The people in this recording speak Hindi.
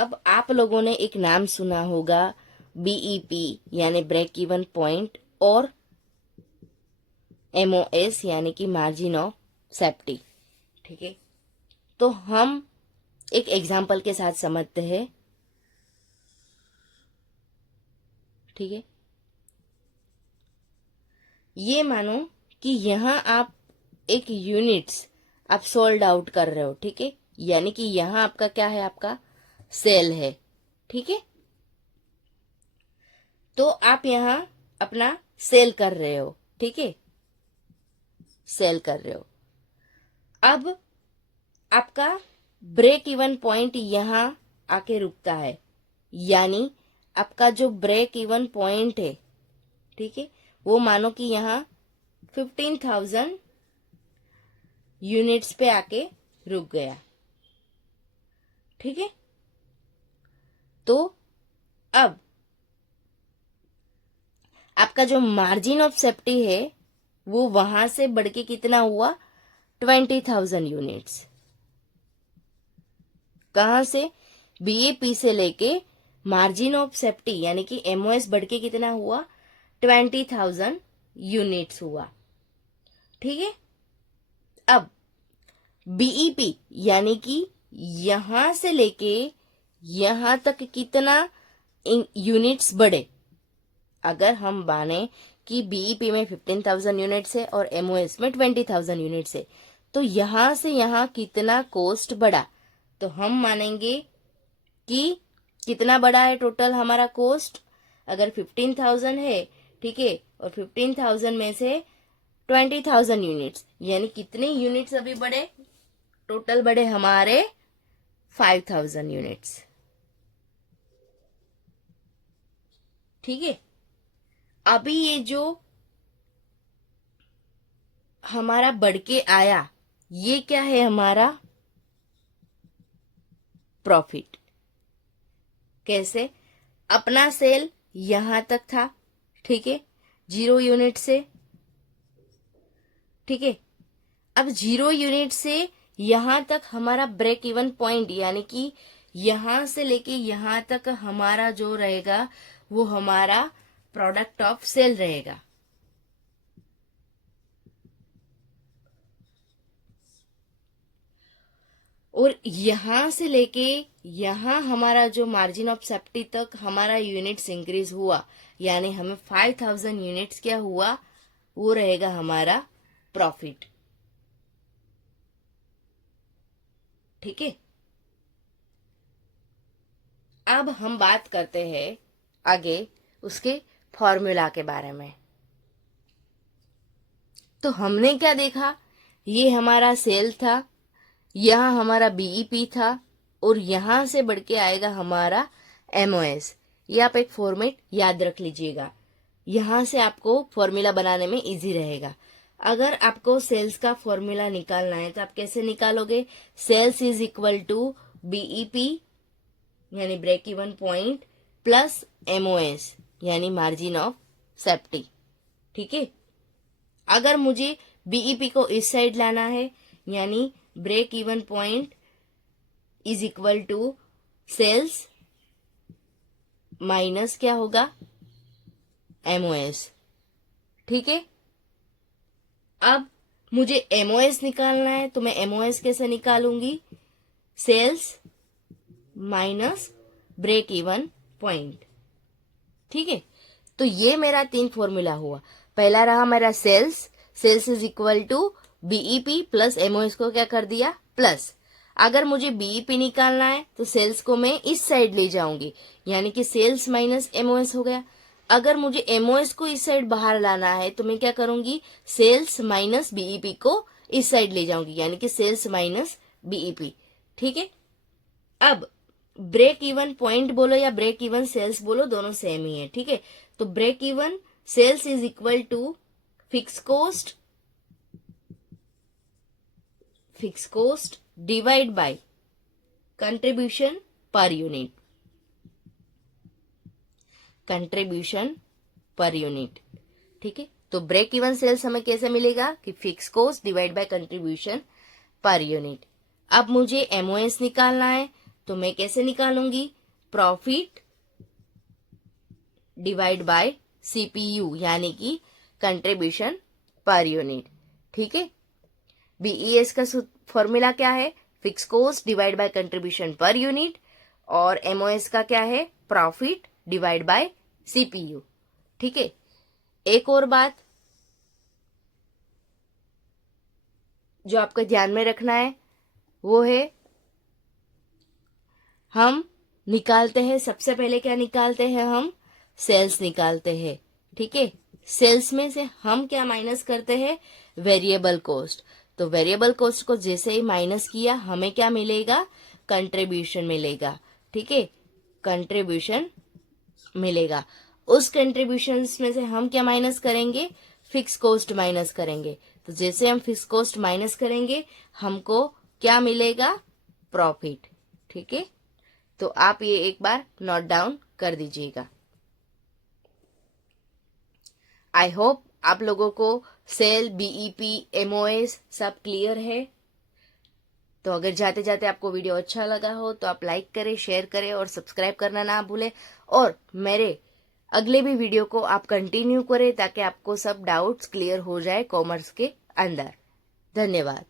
अब आप लोगों ने एक नाम सुना होगा बीईपी यानी ब्रेक इवन पॉइंट और एमओएस यानी कि मार्जिन ऑफ सेफ्टी। ठीक है, तो हम एक एग्जाम्पल के साथ समझते हैं। ठीक है, ये मानो कि यहां आप एक यूनिट्स आप सोल्ड आउट कर रहे हो। ठीक है, यानी कि यहां आपका क्या है, आपका सेल है। ठीक है, तो आप यहां अपना सेल कर रहे हो। ठीक है, सेल कर रहे हो। अब आपका ब्रेक इवन पॉइंट यहां आके रुकता है, यानी आपका जो ब्रेक इवन पॉइंट है, ठीक है, वो मानो कि यहां 15,000 यूनिट्स पे आके रुक गया। ठीक है, तो अब आपका जो मार्जिन ऑफ सेफ्टी है वो वहां से बढ़ के कितना हुआ, 20,000 यूनिट्स। कहां से, बीएपी से लेके मार्जिन ऑफ सेफ्टी यानी कि एमओएस बढ़ के कितना हुआ, 20,000 यूनिट्स हुआ। ठीक है, अब बीईपी यानी कि यहां से लेके यहां तक कितना यूनिट्स बढ़े। अगर हम माने कि बीईपी में 15,000 यूनिट्स है और एमओएस में 20,000 यूनिट्स है, तो यहां से यहां कितना कॉस्ट बढ़ा, तो हम मानेंगे कि कितना बढ़ा है टोटल हमारा कॉस्ट। अगर 15,000 है, ठीक है, और 15,000 में से 20,000 यूनिट्स, यानी कितने यूनिट्स अभी बढ़े, टोटल बढ़े हमारे 5,000 यूनिट्स। ठीक है, अभी ये जो हमारा बढ़ के आया, ये क्या है, हमारा प्रॉफिट। कैसे, अपना सेल यहां तक था, ठीक है, 0 यूनिट से। ठीक है, अब 0 यूनिट से यहां तक हमारा ब्रेक इवन पॉइंट, यानी कि यहां से लेके यहां तक हमारा जो रहेगा वो हमारा प्रोडक्ट ऑफ सेल रहेगा। और यहां से लेके यहां हमारा जो मार्जिन ऑफ सेफ्टी तक हमारा यूनिट्स इंक्रीज हुआ, यानी हमें 5,000 यूनिट्स क्या हुआ, वो रहेगा हमारा प्रॉफिट। ठीक है, अब हम बात करते हैं आगे उसके फॉर्मूला के बारे में। तो हमने क्या देखा, ये हमारा सेल था, यहाँ हमारा बीईपी था, और यहां से बढ़ के आएगा हमारा एमओएस। ये आप एक फॉर्मेट याद रख लीजिएगा, यहां से आपको फॉर्मूला बनाने में इजी रहेगा। अगर आपको सेल्स का फॉर्मूला निकालना है तो आप कैसे निकालोगे, sales is equal to BEP यानी break even point plus MOS यानी मार्जिन ऑफ सेफ्टी। ठीक है, अगर मुझे बीईपी को इस साइड लाना है, यानी break even point is equal to sales minus क्या होगा, एमओएस। ठीक है, अब मुझे एमओएस निकालना है, तो मैं एमओएस कैसे निकालूंगी, sales minus break even point. ठीक है, तो ये मेरा 3 फॉर्मूला हुआ। पहला रहा मेरा sales, sales is equal to BEP plus MOS को क्या कर दिया, प्लस। अगर मुझे बीईपी निकालना है तो सेल्स को मैं इस साइड ले जाऊंगी, यानी कि सेल्स माइनस एमओएस हो गया। अगर मुझे एमओएस को इस साइड बाहर लाना है तो मैं क्या करूंगी, सेल्स माइनस बीईपी को इस साइड ले जाऊंगी, यानी कि सेल्स माइनस बीईपी। ठीक है, अब ब्रेक इवन पॉइंट बोलो या ब्रेक इवन सेल्स बोलो, दोनों सेम ही है। ठीक है, तो break even sales is equal to fix cost divide by contribution per unit, contribution per unit. ठीक है, तो ब्रेक इवन सेल्स हमें कैसे मिलेगा कि fix cost divide by contribution per unit. अब मुझे एमओएस निकालना है, तो मैं कैसे निकालूंगी? प्रॉफिट डिवाइड बाय सीपीयू, यानी कि कंट्रीब्यूशन पर यूनिट। ठीक है, बीईएस का फॉर्मूला क्या है? Fix cost divide by contribution per unit, और एमओएस का क्या है? Profit divide by CPU. ठीक है, एक और बात जो आपको ध्यान में रखना है वो है, हम निकालते हैं, सबसे पहले क्या निकालते हैं? हम सेल्स निकालते हैं। ठीक है, सेल्स में से हम क्या माइनस करते हैं? Variable cost. तो वेरिएबल कॉस्ट को जैसे ही माइनस किया हमें क्या मिलेगा? कंट्रीब्यूशन मिलेगा। ठीक है, कंट्रीब्यूशन मिलेगा। उस कंट्रीब्यूशन में से हम क्या माइनस करेंगे? फिक्स कॉस्ट माइनस करेंगे। तो जैसे हम फिक्स कॉस्ट माइनस करेंगे हमको क्या मिलेगा? प्रॉफिट। ठीक है, तो आप ये एक बार नोट डाउन कर दीजिएगा। आई होप आप लोगों को सेल, बीईपी, एमओएस सब क्लियर है। तो अगर जाते जाते आपको वीडियो अच्छा लगा हो तो आप लाइक करें, शेयर करें और सब्सक्राइब करना ना भूलें, और मेरे अगले भी वीडियो को आप कंटिन्यू करें ताकि आपको सब डाउट्स क्लियर हो जाए कॉमर्स के अंदर। धन्यवाद।